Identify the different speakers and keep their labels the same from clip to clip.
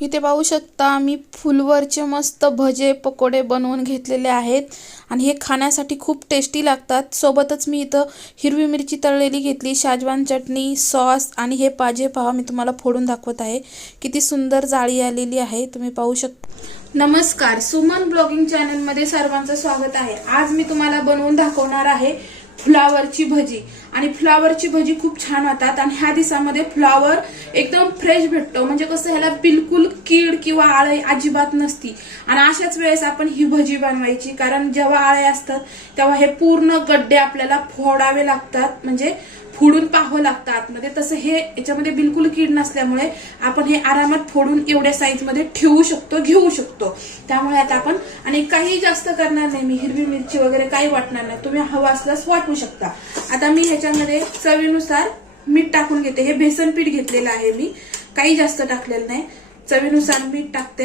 Speaker 1: इथे पाहू शकता मी फुलवरचे मस्त भजे पकोडे बनवून घेतलेले आहेत. आणि हे खाण्यासाठी खूप टेस्टी लागतात. सोबतच मी इथं हिरवी मिरची तळलेली घेतली शाजवान चटणी सॉस आणि हे पाजे पहा मी तुम्हाला फोडून दाखवत आहे. किती सुंदर जाळी आलेली आहे. तुम्ही पाहू शकता नमस्कार. सुमन ब्लॉगिंग चॅनलमध्ये सर्वांचं स्वागत आहे. आज मी तुम्हाला बनवून दाखवणार आहे फ्लावरची भजी. आणि फ्लावरची भजी खूप छान होतात. आणि ह्या दिवसामध्ये फ्लावर एकदम फ्रेश भेटतो. म्हणजे कसं ह्याला बिलकुल कीड किंवा आळे अजिबात नसती. आणि अशाच वेळेस आपण ही भजी बनवायची. कारण जेव्हा आळे असतात तेव्हा हे पूर्ण गड्डे आपल्याला फोडावे लागतात. म्हणजे फोडून पाहावं लागतं आतमध्ये. तसं हे याच्यामध्ये बिलकुल कीड नसल्यामुळे आपण हे आरामात फोडून एवढ्या साईजमध्ये ठेवू शकतो घेऊ शकतो. त्यामुळे आता आपण आणि काही जास्त करणार नाही. मी हिरवी मिरची वगैरे काही वाटणार नाही. तुम्ही हवा असल्यास वाटू शकता. आता मी ह्याच्यामध्ये चवीनुसार मीठ टाकून घेते. हे बेसन पीठ घेतलेलं आहे मी. काही जास्त टाकलेलं नाही. चवीनुसार मीठ टाकते.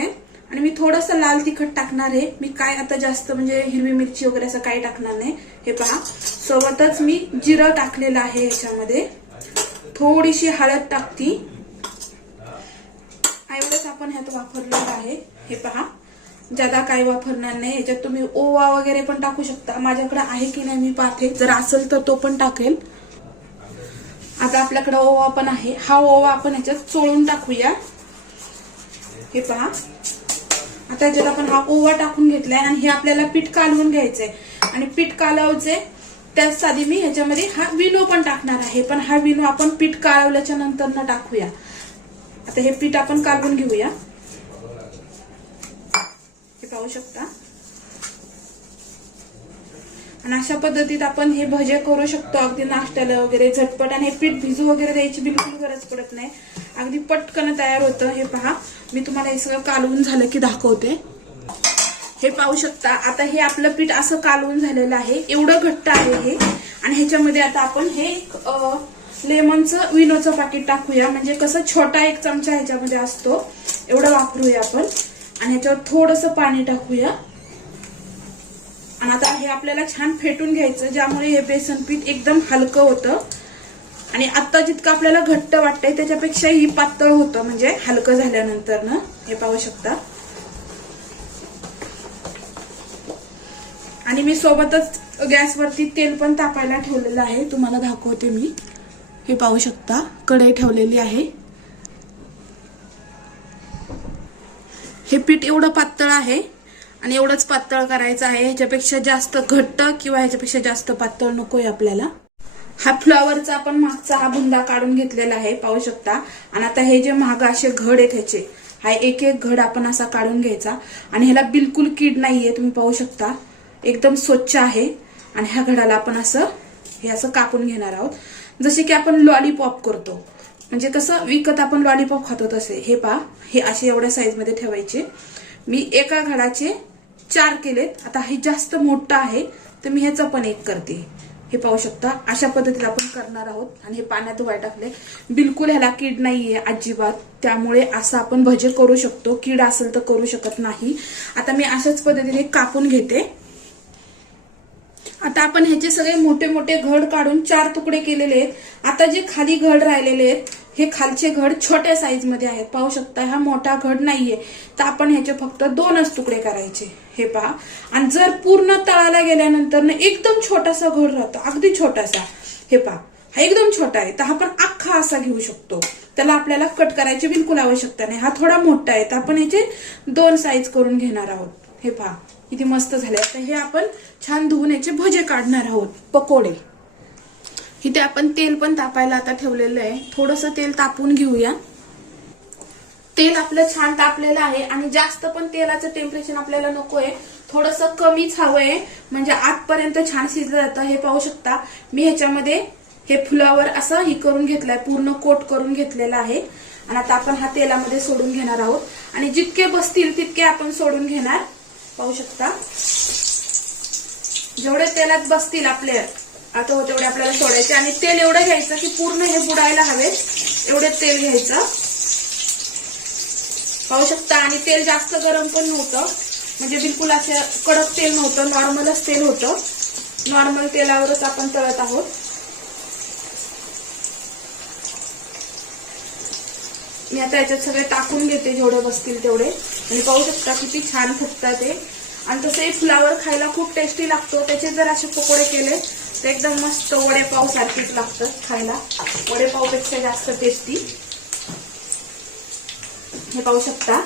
Speaker 1: आणि मी थोडंसं लाल तिखट टाकणार आहे. मी काय आता जास्त म्हणजे हिरवी मिरची वगैरे असं काही टाकणार नाही. हे पहा. सोबतच मी जिरं टाकलेलं आहे याच्यामध्ये थोडीशी हळद टाकती. एवढंच आपण ह्यात वापरलेलं आहे. हे पहा. ज्यादा काही वापरणार नाही. याच्यात तुम्ही ओवा वगैरे पण टाकू शकता. माझ्याकडे आहे की नाही मी पाहते. जर असेल तर तो पण टाकेल. आता आपल्याकडे ओवा पण आहे. हा ओवा आपण ह्याच्यात चोळून टाकूया. हे पहा. आता ह्याच्यात आपण हा ओवा टाकून घेतलाय आणि हे आपल्याला पीठ कालवून घ्यायचंय. आणि पीठ कालवचे त्याच आधी मी ह्याच्यामध्ये हा विनो पण टाकणार आहे. पण हा विनो आपण पीठ कालवल्याच्या नंतर न टाकूया. आता हे पीठ आपण कालवून घेऊया. हे पाहू शकता? आणि अशा पद्धतीत आपण हे भजे करू शकतो. अगदी नाश्त्याला वगैरे झटपट आणि हे पीठ भिजू वगैरे द्यायची बिलकुल गरज पडत नाही. अगदी पटकन तयार होतं हे पहा. मी तुम्हाला हे सगळं कालवून झालं की दाखवते. हे पाहू शकता. आता हे आपलं पीठ असं कालवून झालेलं आहे. एवढं घट्ट आहे हे. आणि ह्याच्यामध्ये आता आपण हे एक लेमनचं विनोचं पाकिट टाकूया. म्हणजे कसं छोटा एक चमचा ह्याच्यामध्ये असतो. एवढं वापरूया आपण. आणि ह्याच्यावर थोडंसं पाणी टाकूया. आणि आता हे आपल्याला छान फेटून घ्यायचं ज्यामुळे हे बेसन पीठ एकदम हलकं होतं. आणि आता जितकं आपल्याला घट्ट वाटतंय त्याच्यापेक्षा ही पातळ होतं म्हणजे हलकं झाल्यानंतर ना हे पाहू शकता. आणि मी सोबतच गॅसवरती तेल पण तापायला ठेवलेलं आहे. तुम्हाला दाखवते मी. हे पाहू शकता कढई ठेवलेली आहे. हे पीठ एवढं पातळ आहे. आणि एवढंच पातळ करायचं आहे. ह्याच्यापेक्षा जास्त घट्ट किंवा ह्याच्यापेक्षा जास्त पातळ नकोय आपल्याला. हा फ्लॉवरचा आपण मागचा हा बुंदा काढून घेतलेला आहे पाहू शकता. आणि आता हे जे महाग असे घड आहेत ह्याचे हा एक एक घड आपण असा काढून घ्यायचा. आणि ह्याला बिलकुल कीड नाहीये तुम्ही पाहू शकता. एकदम स्वच्छ आहे. आणि ह्या घडाला आपण असं हे असं कापून घेणार आहोत. जसे की आपण लॉलीपॉप करतो. म्हणजे कसं विकत आपण लॉलीपॉप खातो तसे. हे पहा हे असे एवढ्या साईजमध्ये ठेवायचे. मी एका घडाचे चार केलेत. आता हे जास्त मोठं आहे तर मी ह्याचा पण एक करते. हे पाहू शकता अशा पद्धतीला आपण करणार आहोत. आणि हे पाण्यात वाय टाकले बिलकुल ह्याला कीड नाहीये अजिबात. त्यामुळे असं आपण भजे करू शकतो. कीड असेल तर करू शकत नाही. आता मी अशाच पद्धतीने कापून घेते. आता आपण ह्याचे सगळे मोठे मोठे घड काढून चार तुकडे केलेले आहेत. आता जे खाली घड राहिलेले आहेत हे खालचे घड छोट्या साईजमध्ये आहेत. पाहू शकता हा मोठा घड नाहीये. तर आपण ह्याचे फक्त दोनच तुकडे करायचे. हे पहा. आणि जर पूर्ण तळाला गेल्यानंतर ना एकदम छोटासा घड राहतो अगदी छोटासा. हे पहा. हा एकदम छोटा आहे. तर आपण अख्खा असा घेऊ शकतो. त्याला आपल्याला कट करायची बिलकुल आवश्यकता नाही. हा थोडा मोठा आहे. तर आपण ह्याचे दोन साईज करून घेणार आहोत. हे पहा. किती मस्त झाले. आता हे आपण छान धुवून याचे भजे काढणार आहोत. पकोडे. इथे आपण तेल पण तापायला आता ठेवलेलं आहे. थोडस तेल तापून घेऊया. तेल आपलं छान तापलेलं आहे आणि जास्त पण तेलाचं टेम्परेचर आपल्याला नको आहे थोडस कमीच हवंय. म्हणजे आतपर्यंत छान शिजलं जातं हे पाहू शकता. मी ह्याच्यामध्ये हे फुलावर असं ही करून घेतलंय पूर्ण कोट करून घेतलेलं आहे. आणि आता आपण हा तेलामध्ये सोडून घेणार आहोत. आणि जितके बसतील तितके आपण सोडून घेणार. पाहू शकता. जेवढे तेलात बसतील आपले आता हो तेवढे आपल्याला सोडायचे आणि तेल एवढं घ्यायचं की पूर्ण हे बुडायला हवे. एवढे तेल घ्यायचं. पाहू शकता आणि तेल जास्त गरम पण नव्हतं. म्हणजे बिलकुल असं कडक तेल नव्हतं नॉर्मलच तेल होतं. नॉर्मल तेलावरच आपण तळत आहोत. मी आता याच्यात सगळे टाकून घेते जेवढे बसतील तेवढे. आणि पाहू शकता किती छान फुटतात ते. आणि तसंही फुलावर खायला खूप टेस्टी लागतो. त्याचे जर असे पकोडे केले ते एकदम मस्त वडेपाव सारखीच लागतं खायला. वडेपावपेक्षा जास्त टेस्टी हे पाहू शकता.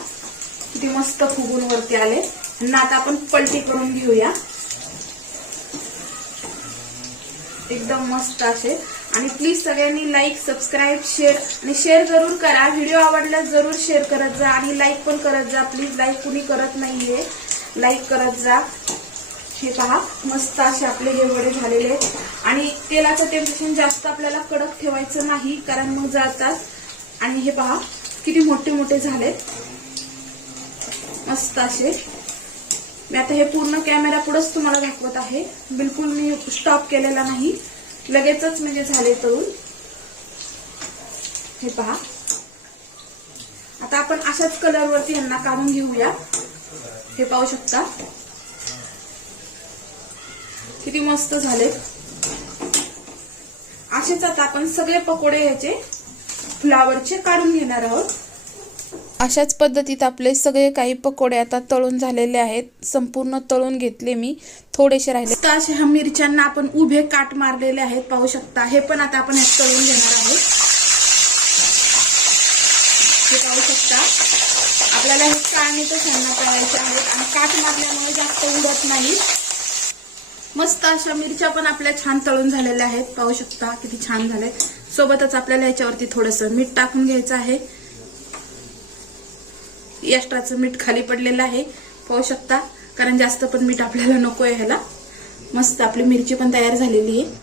Speaker 1: किती मस्त फुगून वरती आले. ना आता आपण पलटी करून घेऊया. एकदम मस्त असे. आणि प्लीज सगळ्यांनी लाईक सबस्क्राईब शेअर आणि शेअर जरूर करा. व्हिडिओ आवडला जरूर शेअर करत जा. आणि लाईक पण करत जा. प्लीज लाईक कुणी करत नाहीये. लाईक करत जा. हे पहा मस्त असे आपले हे वडे झालेले आहेत. आणि तेलाचं टेम्परेचर जास्त आपल्याला कडक ठेवायचं नाही कारण मग जातात आणि हे पहा किती मोठे मोठे झालेत. मस्त असे. मी आता हे पूर्ण कॅमेरा पुढंच तुम्हाला दाखवत आहे. बिलकुल मी स्टॉप केलेला नाही. लगेचच म्हणजे झाले तळून हे पहा. आता आपण अशाच कलरवरती यांना काढून घेऊया. हे पाहू शकता. किती मस्त झाले. असेच आता आपण सगळे पकोडे ह्याचे फ्लावरचे काढून घेणार आहोत. अशाच पद्धतीत आपले सगळे काही पकोडे आता तळून झालेले आहेत. संपूर्ण तळून घेतले मी. थोडेसे राहिले. तर असे ह्या मिरच्यांना आपण उभे काट मारलेले आहेत पाहू शकता. हे पण आता आपण तळून घेणार आहोत. हे पाहू शकता. आपल्याला हे चाळणीतच यांना तळायचे आहेत आणि काट मारल्यामुळे जास्त उडत नाही. मस्त अशा मिरच्या पण आपल्या छान तळून झालेल्या आहेत. पाहू शकता किती छान झाले सोबतच आपल्याला याच्यावरती थोडस मीठ टाकून घ्यायचं आहे. एक्स्ट्राचं मीठ खाली पडलेलं आहे. पाहू शकता. कारण जास्त पण मीठ आपल्याला नको आहे ह्याला. मस्त आपली मिरची पण तयार झालेली आहे.